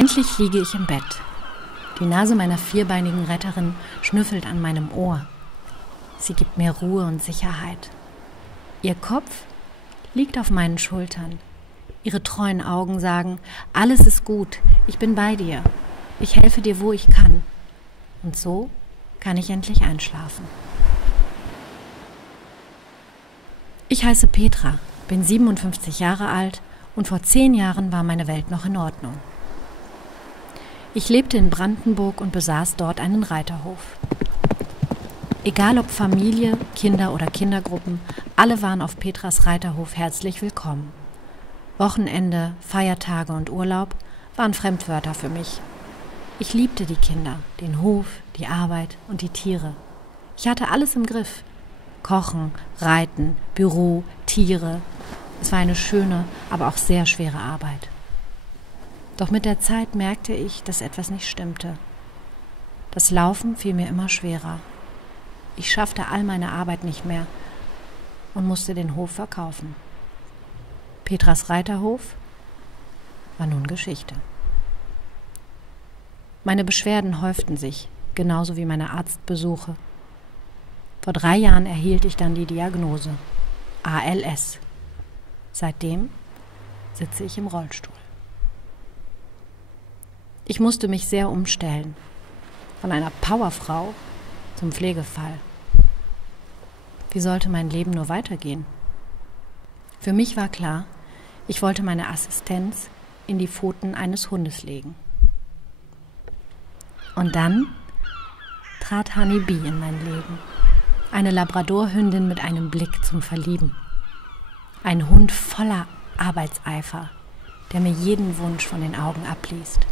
Endlich liege ich im Bett. Die Nase meiner vierbeinigen Retterin schnüffelt an meinem Ohr. Sie gibt mir Ruhe und Sicherheit. Ihr Kopf liegt auf meinen Schultern. Ihre treuen Augen sagen, alles ist gut, ich bin bei dir. Ich helfe dir, wo ich kann. Und so kann ich endlich einschlafen. Ich heiße Petra, bin 57 Jahre alt und vor 10 Jahren war meine Welt noch in Ordnung. Ich lebte in Brandenburg und besaß dort einen Reiterhof. Egal ob Familie, Kinder oder Kindergruppen, alle waren auf Petras Reiterhof herzlich willkommen. Wochenende, Feiertage und Urlaub waren Fremdwörter für mich. Ich liebte die Kinder, den Hof, die Arbeit und die Tiere. Ich hatte alles im Griff. Kochen, Reiten, Büro, Tiere. Es war eine schöne, aber auch sehr schwere Arbeit. Doch mit der Zeit merkte ich, dass etwas nicht stimmte. Das Laufen fiel mir immer schwerer. Ich schaffte all meine Arbeit nicht mehr und musste den Hof verkaufen. Petras Reiterhof war nun Geschichte. Meine Beschwerden häuften sich, genauso wie meine Arztbesuche. Vor 3 Jahren erhielt ich dann die Diagnose ALS. Seitdem sitze ich im Rollstuhl. Ich musste mich sehr umstellen, von einer Powerfrau zum Pflegefall. Wie sollte mein Leben nur weitergehen? Für mich war klar, ich wollte meine Assistenz in die Pfoten eines Hundes legen. Und dann trat Honey Bee in mein Leben. Eine Labradorhündin mit einem Blick zum Verlieben. Ein Hund voller Arbeitseifer, der mir jeden Wunsch von den Augen abliest.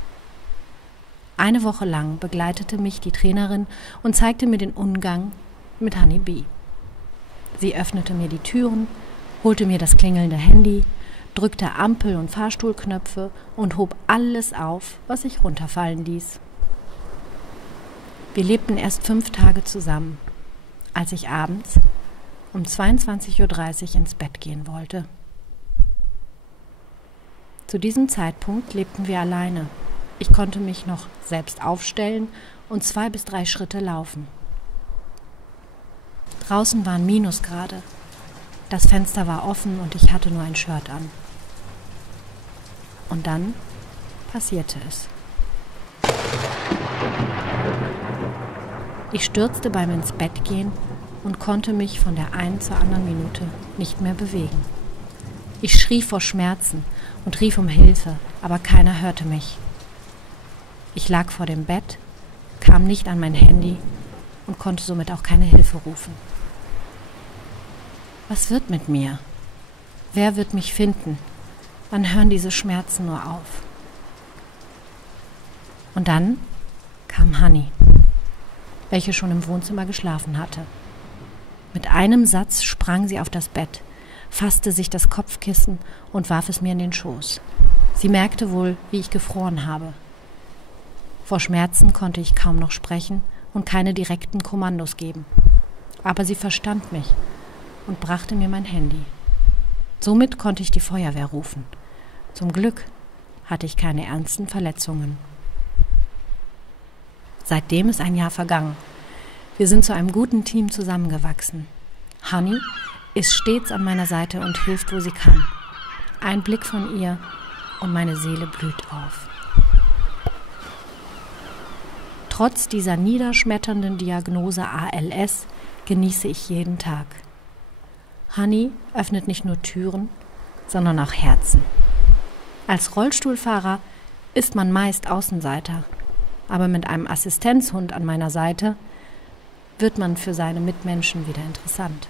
Eine Woche lang begleitete mich die Trainerin und zeigte mir den Umgang mit Honey Bee. Sie öffnete mir die Türen, holte mir das klingelnde Handy, drückte Ampel- und Fahrstuhlknöpfe und hob alles auf, was ich runterfallen ließ. Wir lebten erst 5 Tage zusammen, als ich abends um 22:30 Uhr ins Bett gehen wollte. Zu diesem Zeitpunkt lebten wir alleine. Ich konnte mich noch selbst aufstellen und 2 bis 3 Schritte laufen. Draußen waren Minusgrade. Das Fenster war offen und ich hatte nur ein Shirt an. Und dann passierte es. Ich stürzte beim ins Bett gehen und konnte mich von der einen zur anderen Minute nicht mehr bewegen. Ich schrie vor Schmerzen und rief um Hilfe, aber keiner hörte mich. Ich lag vor dem Bett, kam nicht an mein Handy und konnte somit auch keine Hilfe rufen. Was wird mit mir? Wer wird mich finden? Wann hören diese Schmerzen nur auf? Und dann kam Honey, welche schon im Wohnzimmer geschlafen hatte. Mit einem Satz sprang sie auf das Bett, fasste sich das Kopfkissen und warf es mir in den Schoß. Sie merkte wohl, wie ich gefroren habe. Vor Schmerzen konnte ich kaum noch sprechen und keine direkten Kommandos geben. Aber sie verstand mich und brachte mir mein Handy. Somit konnte ich die Feuerwehr rufen. Zum Glück hatte ich keine ernsten Verletzungen. Seitdem ist ein Jahr vergangen. Wir sind zu einem guten Team zusammengewachsen. Honey ist stets an meiner Seite und hilft, wo sie kann. Ein Blick von ihr und meine Seele blüht auf. Trotz dieser niederschmetternden Diagnose ALS genieße ich jeden Tag. Honey öffnet nicht nur Türen, sondern auch Herzen. Als Rollstuhlfahrer ist man meist Außenseiter, aber mit einem Assistenzhund an meiner Seite wird man für seine Mitmenschen wieder interessant.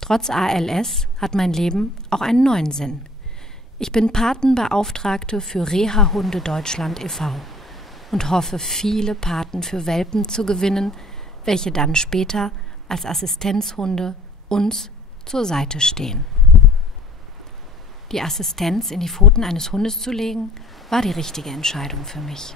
Trotz ALS hat mein Leben auch einen neuen Sinn. Ich bin Patenbeauftragte für Reha-Hunde Deutschland e.V. und hoffe, viele Paten für Welpen zu gewinnen, welche dann später als Assistenzhunde uns zur Seite stehen. Die Assistenz in die Pfoten eines Hundes zu legen, war die richtige Entscheidung für mich.